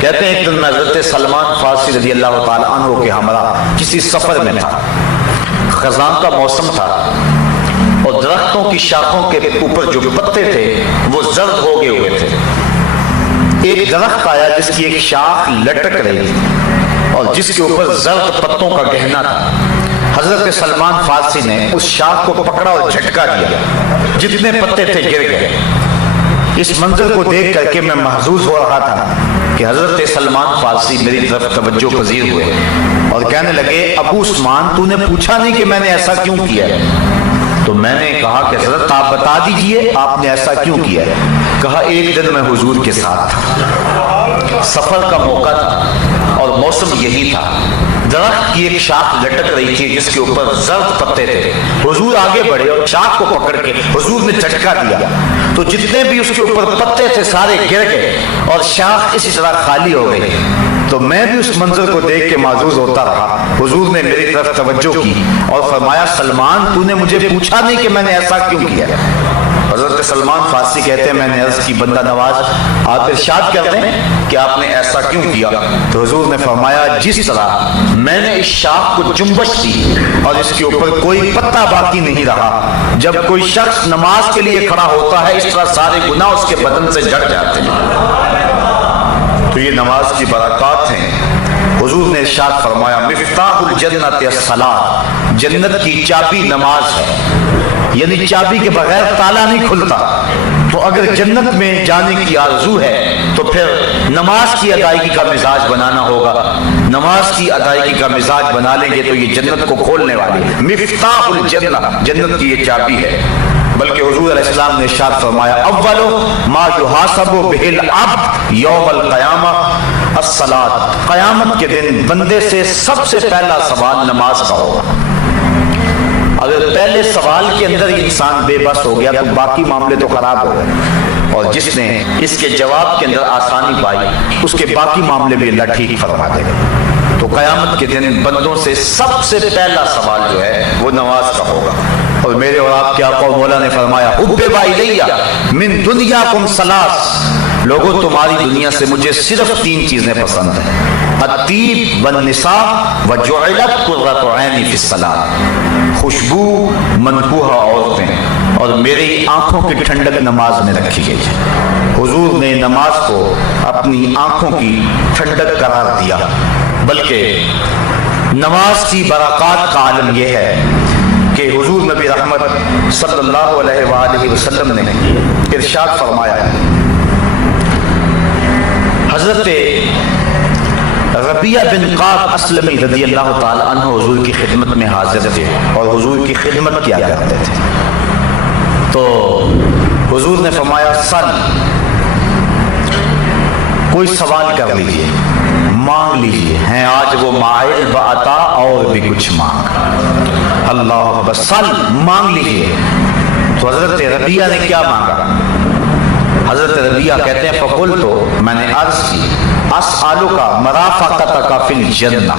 کہتے ہیں ایک دن میں حضرت سلمان فارسی رضی اللہ تعالی عنہ کے ہمراہ کسی سفر میں تھا۔ خزاں کا موسم تھا اور درختوں کی شاخوں کے اوپر جو پتے تھے وہ زرد ہو گئے ہوئے تھے۔ ایک درخت آیا جس کی ایک شاخ لٹک رہی تھی اور جس کے اوپر زرد پتوں کا گہنا تھا۔ حضرت سلمان فارسی نے اس شاخ کو پکڑا اور جھٹکا دیا، جتنے پتے تھے گر گئے۔ اس منظر کو دیکھ کر کے میں محظوظ ہو رہا تھا کہ حضرت سلمان فارسی میری طرف توجہ پذیر ہوئے اور کہنے لگے ابو عثمان تو نے پوچھا نہیں کہ میں نے ایسا کیوں کیا ہے؟ تو میں نے کہا کہ حضرت آپ بتا دیجئے آپ نے ایسا کیوں کیا ہے؟ کہا ایک دن میں حضور کے ساتھ تھا، سفر کا موقع تھا اور موسم یہی تھا۔ درخت کی ایک شاخ لٹک رہی تھی جس کے اوپر زرد پتے تھے۔ حضور آگے بڑھے اور شاخ کو پکڑ کے حضور نے جھٹکا دیا تو جتنے بھی اس کے اوپر پتے تھے سارے گر گئے اور شاخ اسی طرح خالی ہو گئی۔ تو میں بھی اس منظر کو دیکھ کے معزوز ہوتا رہا۔ حضور نے میری طرف توجہ کی اور فرمایا سلمان تو نے مجھے پوچھا نہیں کہ میں نے ایسا کیوں کیا؟ حضرت سلمان فارسی کہتے ہیں میں نے عرض کی بندہ نواز آپ ارشاد کرتے ہیں کہ آپ نے ایسا کیوں کیا؟ تو حضور نے فرمایا جس طرح میں نے اس شاخ کو جنبش دی اور اس کے اوپر کوئی پتا باقی نہیں رہا، جب کوئی شخص نماز کے لیے کھڑا ہوتا ہے اس طرح سارے گناہ اس کے بدن سے جھڑ جاتے ہیں۔ تو یہ نماز کی برکات ہیں۔ حضور نے ارشاد فرمایا مفتاح الجنت الصلاۃ، جنت کی چابی نماز ہے، یعنی چابی کے بغیر تالا نہیں کھلتا۔ تو اگر جنت میں جانے کی آرزو ہے تو پھر نماز کی ادائیگی کا مزاج بنانا ہوگا۔ نماز کی ادائیگی کا مزاج بنا لیں گے تو یہ جنت کو کھولنے والی ہے۔ مفتاح الجنہ، جنت کی یہ چابی ہے۔ بلکہ حضور علیہ السلام نے ارشاد فرمایا اول ما یحاسب بہ العبد یوم القیامہ الصلاۃ، قیامت کے دن بندے سے سب سے پہلا سوال نماز کا ہوگا۔ اگر پہلے سوال کے اندر انسان بے بس ہو گیا تو باقی معاملے تو خراب ہو گئے۔ اور جس نے اس کے جواب کے اندر آسانی پائی اس کے باقی معاملے بھی اللہ ٹھیک فرما دے گا۔ تو قیامت کے دن بندوں سے سب سے پہلا سوال جو ہے وہ نماز کا ہوگا۔ اور میرے اور آپ کے آقا و مولا نے فرمایا حبب الیہ من دنیاکم ثلاث، لوگوں تمہاری دنیا سے مجھے صرف 3 چیزیں پسند ہیں، الطیب والنساء وجعلت قرۃ عینی فی الصلاۃ، خوشبو، منکوحہ عورتیں، اور میری آنکھوں کی ٹھنڈک نماز میں رکھی گئی ہے۔ حضور نے نماز کو اپنی آنکھوں کی ٹھنڈک قرار دیا، بلکہ نماز کی برکات کا عالم یہ ہے کہ حضور نبی رحمت صلی اللہ علیہ وآلہ وسلم نے ارشاد فرمایا، حضرت ربیہ بن قعب اسلمی رضی اللہ تعالی عنہ حضور کی خدمت میں حاضر تھے اور حضور کی خدمت کیا کرتے تھے۔ تو حضور نے فرمایا سل، کوئی سوال کر لیجئے، مانگ لیجئے، ہیں آج وہ مائل بعطا، اور بھی کچھ مانگ، اللہ اکبر، سل، مانگ لیجئے۔ تو حضرت ربیہ نے کیا مانگا؟ حضرت ربیہ کہتے ہیں فقلت، تو میں نے عرض کی، اسألک مرافقتک فی الجنہ،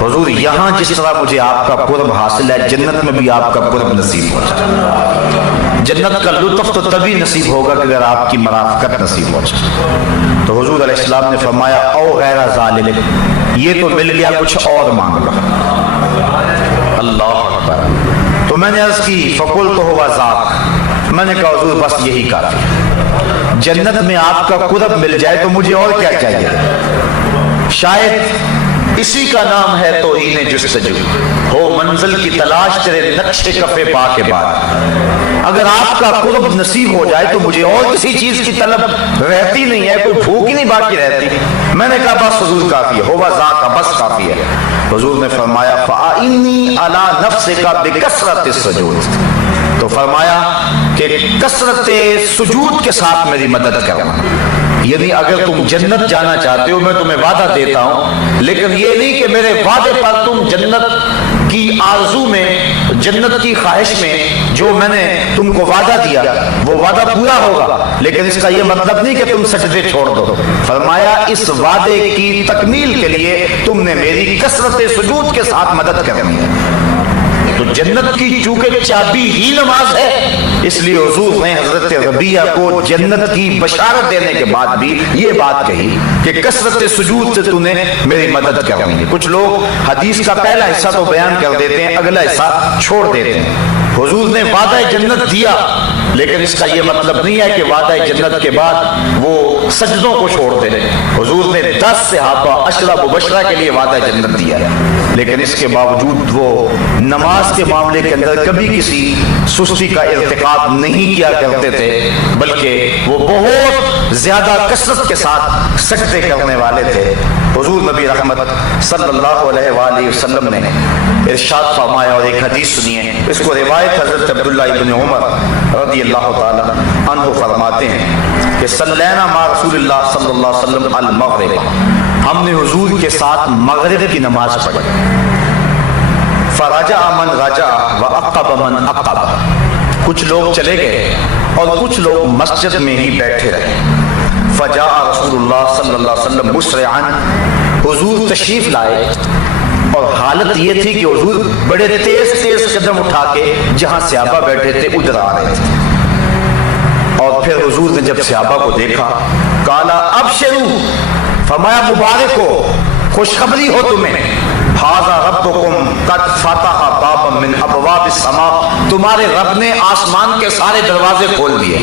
حضور یہاں جس طرح مجھے آپ کا قرب حاصل ہے جنت میں بھی آپ کا قرب نصیب ہو جائے۔ جنت کا لطف تو تبھی نصیب ہوگا کہ اگر آپ کی مرافقت نصیب ہو جائے۔ تو حضور علیہ السلام نے فرمایا او غیر ذالک، یہ تو مل گیا، کچھ اور مانگ لو۔ اللہ اکبر۔ تو میں نے عرض کی فقلت هو ذاک، میں نے کہا حضور بس یہی کافی ہے، جنت میں آپ کا قرب مل جائے تو مجھے اور کیا چاہیے؟ شاید اسی کا نام ہے توہین جستجو، ہو منزل کی تلاش تیرے نقش کفے پا کے بعد، اگر آپ کا قرب نصیب ہو جائے تو مجھے اور کسی چیز کی طلب رہتی نہیں ہے، کوئی بھوک ہی نہیں باقی رہتی۔ میں نے کہا بس حضور کافی ہے، ہوا ذاک، بس کافی ہے۔ حضور نے فرمایا فَأَعِنِّي عَلَى نَفْسِكَ بِكَثْرَةِ السُّجُودِ، تو فرمایا کہ کثرت سجود کے ساتھ میری مدد کرنا، یعنی اگر تم جنت جانا چاہتے ہو میں تمہیں وعدہ دیتا ہوں، لیکن یہ نہیں کہ میرے وعدے پر تم جنت کی آرزو میں، جنت کی خواہش میں جو میں نے تم کو وعدہ دیا وہ وعدہ پورا ہوگا، لیکن اس کا یہ مطلب نہیں کہ تم سجدے چھوڑ دو۔ فرمایا اس وعدے کی تکمیل کے لیے تم نے میری کثرت سجود کے ساتھ مدد کرنی ہے۔ تو جنت کی چونکہ چابی ہی نماز ہے، اس لیے حضور نے حضرت ربیہ کو جنت کی بشارت دینے کے بعد بھی یہ بات کہی کہ کثرت سجود سے تو نے میری مدد کرنی ہے۔ کچھ لوگ حدیث کا پہلا حصہ تو بیان کر دیتے ہیں، اگلا حصہ چھوڑ دیتے ہیں۔ حضور نے وعدہ جنت دیا، لیکن اس کا یہ مطلب نہیں ہے کہ وعدہ جنت کے بعد وہ سجدوں کو چھوڑ دے۔ حضور نے 10 صحابہ عشرہ مبشرہ کے لیے وعدہ جنت دیا ہے، لیکن اس کے باوجود وہ نماز کے معاملے کے اندر کبھی کسی سستی کا ارتکاب نہیں کیا کرتے تھے، بلکہ وہ بہت زیادہ کثرت کے ساتھ سجدے کرنے والے تھے۔ حضور نبی رحمت صلی اللہ علیہ وآلہ وسلم نے ارشاد فرمایا، اور ایک حدیث سنیے، اس کو روایت حضرت عبداللہ ابن عمر رضی اللہ تعالی عنہ فرماتے ہیں کہ صلینا مع رسول اللہ صلی اللہ علیہ وسلم المغرب، ہم نے حضور کے ساتھ مغرب کی نماز پڑھی، فرجع من رجع وعقب من عقب، کچھ لوگ چلے گئے اور کچھ لوگ مسجد میں ہی بیٹھے رہے۔ فجاء رسول اللہ صلی اللہ علیہ وسلم مسرعا، حضور تشریف لائے اور حالت یہ تھی کہ حضور بڑے تیز تیز قدم اٹھا کے جہاں صحابہ بیٹھے تھے ادھر آ رہے تھے۔ اور پھر حضور نے جب صحابہ کو دیکھا، قال ابشروا، فرمایا مبارک ہو، خوشخبری ہو تمہیں، ھذا ربکم قد فتح بابا من ابواب السماء، تمہارے رب نے آسمان کے سارے دروازے کھول دیے۔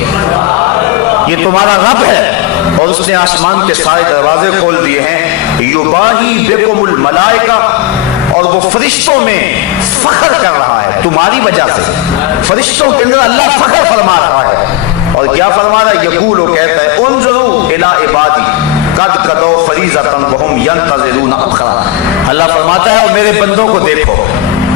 یہ تمہارا رب ہے اور اس نے آسمان کے سارے دروازے کھول دیے ہیں۔ یباہی بکم الملائکہ، اور وہ فرشتوں میں فخر کر رہا ہے تمہاری وجہ سے، فرشتوں کے اندر اللہ فخر فرما رہا ہے۔ اور کیا فرما رہا ہے؟ یقول، وہ کہتا ہے انظروا الی عبادی قد قضوا فریضۃ وهم ينتظرون اخرى، اللہ فرماتا ہے اور میرے بندوں کو دیکھو،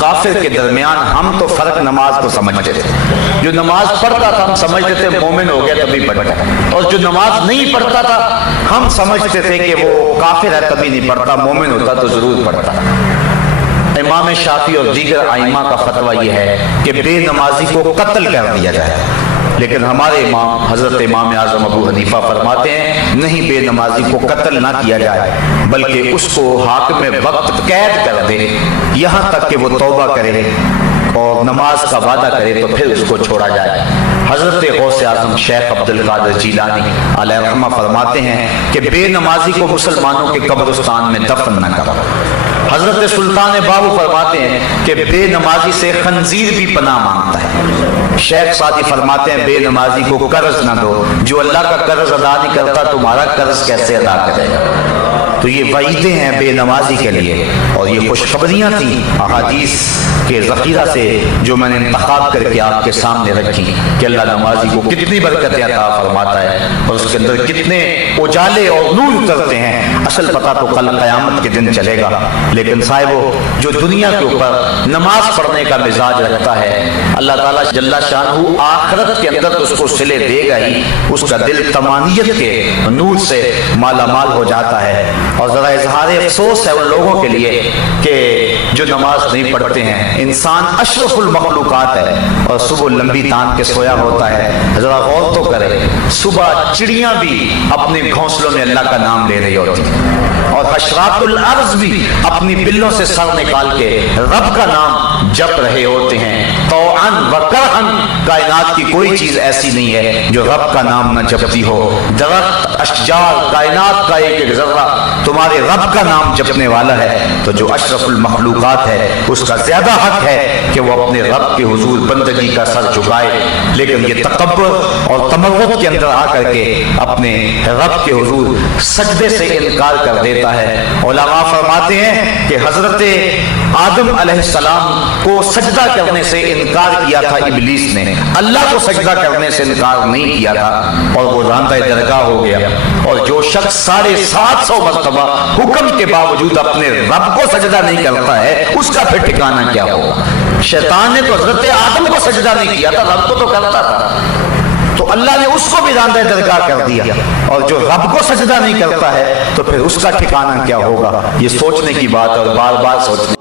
کافر کے درمیان ہم تو فرق نماز کو سمجھتے تھے. جو نماز پڑھتا تھا ہم سمجھتے تھے مومن ہو گیا تبھی پڑھتا, اور جو نماز نہیں پڑھتا تھا ہم سمجھتے تھے کہ وہ کافر ہے تبھی نہیں پڑھتا, مومن ہوتا تو ضرور پڑھتا. امام شافعی اور دیگر ائمہ کا فتویٰ یہ ہے کہ بے نمازی کو قتل کر دیا جائے, لیکن ہمارے امام حضرت امام اعظم ابو حنیفہ فرماتے ہیں نہیں, بے نمازی کو قتل نہ کیا جائے بلکہ اس کو حاکم وقت قید کر دے یہاں تک کہ وہ توبہ کرے اور نماز کا وعدہ کرے تو پھر اس کو چھوڑا جائے. حضرت غوث اعظم شیخ عبد القادر جیلانی علیہ رحمہ فرماتے ہیں کہ بے نمازی کو مسلمانوں کے قبرستان میں دفن نہ کرو. حضرت سلطان باہو فرماتے ہیں کہ بے نمازی سے خنزیر بھی پناہ مانگتا ہے. شیخ سعدی فرماتے ہیں بے نمازی کو قرض نہ دو, جو اللہ کا قرض ادا نہیں کرتا تمہارا قرض کیسے ادا کرے گا. تو یہ وعیدیں ہیں بے نمازی کے لیے, اور یہ خوشخبریاں تھیں احادیث کے ذخیرہ سے جو میں نے انتخاب کر کے آپ کے سامنے رکھی کہ اللہ نمازی کو کتنی برکتیں عطا فرماتا ہے اور اس کے اندر کتنے اجالے اور نور اترتے ہیں. اصل پتہ تو کل قیامت کے دن چلے گا, لیکن صاحبو جو دنیا کے اوپر نماز پڑھنے کا مزاج رکھتا ہے اللہ تعالیٰ جل شانہ آخرت کے اندر تو اس کو صلے دے گا ہی, اس کا دل طمانیت کے نور سے مالا مال ہو جاتا ہے. اور ذرا اظہار افسوس ہے ان لوگوں کے لیے کہ جو نماز نہیں پڑھتے ہیں. انسان اشرف المخلوقات ہے اور صبح لمبی تان کے سویا ہوتا ہے. ذرا غور تو کرے, صبح چڑیاں بھی اپنے گھونسلوں میں اللہ کا نام لے رہی ہوتی ہیں, اور حشرات الارض بھی اپنی بلوں سے سر نکال کے رب کا نام جپ رہے ہوتے ہیں. طوعاً و کرہاً کائنات کی کوئی چیز ایسی نہیں ہے جو رب کا نام نہ جپتی ہو. درخت, اشجار, کائنات کا ایک ایک ذرہ تمہارے رب کا نام جپنے والا ہے. تو جو اشرف المخلوقات ہے اس کا زیادہ حق ہے کہ وہ اپنے رب کے حضور بندگی کا سر جھکائے, لیکن یہ تکبر اور تمرد کے اندر آ کر کے اپنے رب کے حضور سجدے سے انکار کر دیتا ہے. علماء فرماتے ہیں کہ حضرت آدم علیہ السلام کو سجدہ کرنے سے انکار کیا تھا ابلیس نے, اللہ کو سجدہ کرنے سے انکار نہیں کیا تھا, اور وہ راندہ درگاہ ہو گیا. اور جو شخص 750 مرتبہ حکم کے باوجود اپنے رب کو سجدہ نہیں کرتا ہے اس کا پھر ٹھکانہ کیا ہوگا. شیطان نے تو حضرت آدم کو سجدہ نہیں کیا تھا, رب کو تو کرتا تھا, تو اللہ نے اس کو بھی راندہ درگاہ کر دیا. اور جو رب کو سجدہ نہیں کرتا ہے تو پھر اس کا ٹھکانہ کیا ہوگا. یہ سوچنے کی بات اور بار بار سوچنے